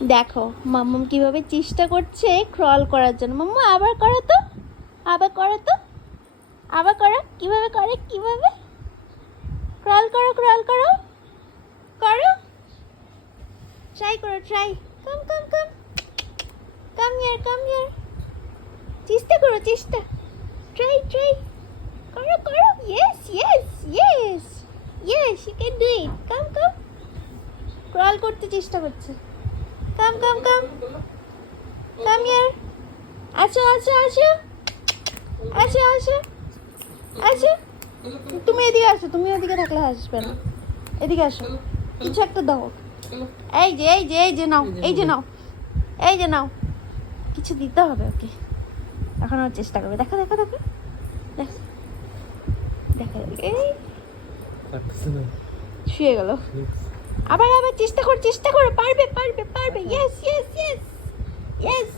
দেখো মাম্মাম কিভাবে চেষ্টা করছে ক্রল করার জন্য। মাম্মা আবার করো তো, আবার করো তো, আবার করো। কিভাবে করে, কিভাবে ক্রল করো, ক্রল করো, করো, ট্রাই করো, try. Come come come, come here, come here. চেষ্টা করো, চেষ্টা, ট্রাই ট্রাই, করো করো। Yes yes yes yes, you can do it. Come come, crawl করতে চেষ্টা করছে। Come come come, come here. আসো আসো আসো, আসো আসো আসো। তুমি এদিকে আসো, তুমি ওদিকে থাকলে আসবে না। এদিকে আসো, কিছু একটা দাও। এই যে এই যে এই যে নাও, এই যে নাও, এই যে নাও। কিছু দিতে হবে ওকে। এখন ওর চেষ্টা করবে। দেখো দেখো দেখো দেখো দেখো, এই শুয়ে গেল। আবার আবার চেষ্টা করো, চেষ্টা করো, পারবে পারবে পারবে। Yes yes yes yes.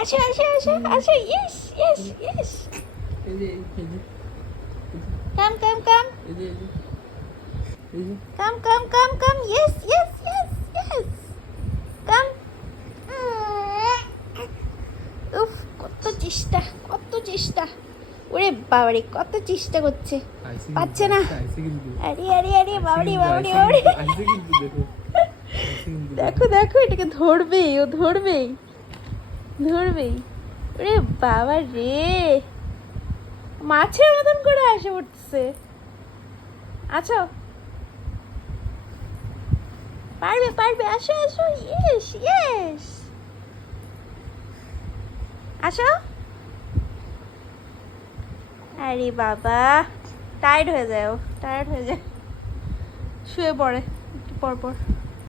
আসো আসো আসো আসো, ইয়েস ইয়েস ইয়েস। কাম come come, come come come কাম, ইয়েস ইয়েস ইয়েস ইয়েস, কাম। উফ, কত চেষ্টা, কত চেষ্টা। ওরে বাবারে, কত চেষ্টা করছে, পাচ্ছে না। আরে আরে আরে, বাবারে বাবারে বাবারে। দেখো দেখো, এটাকে ধরবেই, ও ধরবেই ধরবেই। ওরে বাবা রে, মাছের মতন করে আসে উঠছে। আছো, পারবে পারবে, আসো আসো, ইয়েস ইয়েস, আসো। আরে বাবা, টায়ার্ড হয়ে যায়, ও টায়ার্ড হয়ে যায়, শুয়ে পড়ে একটু পর পর।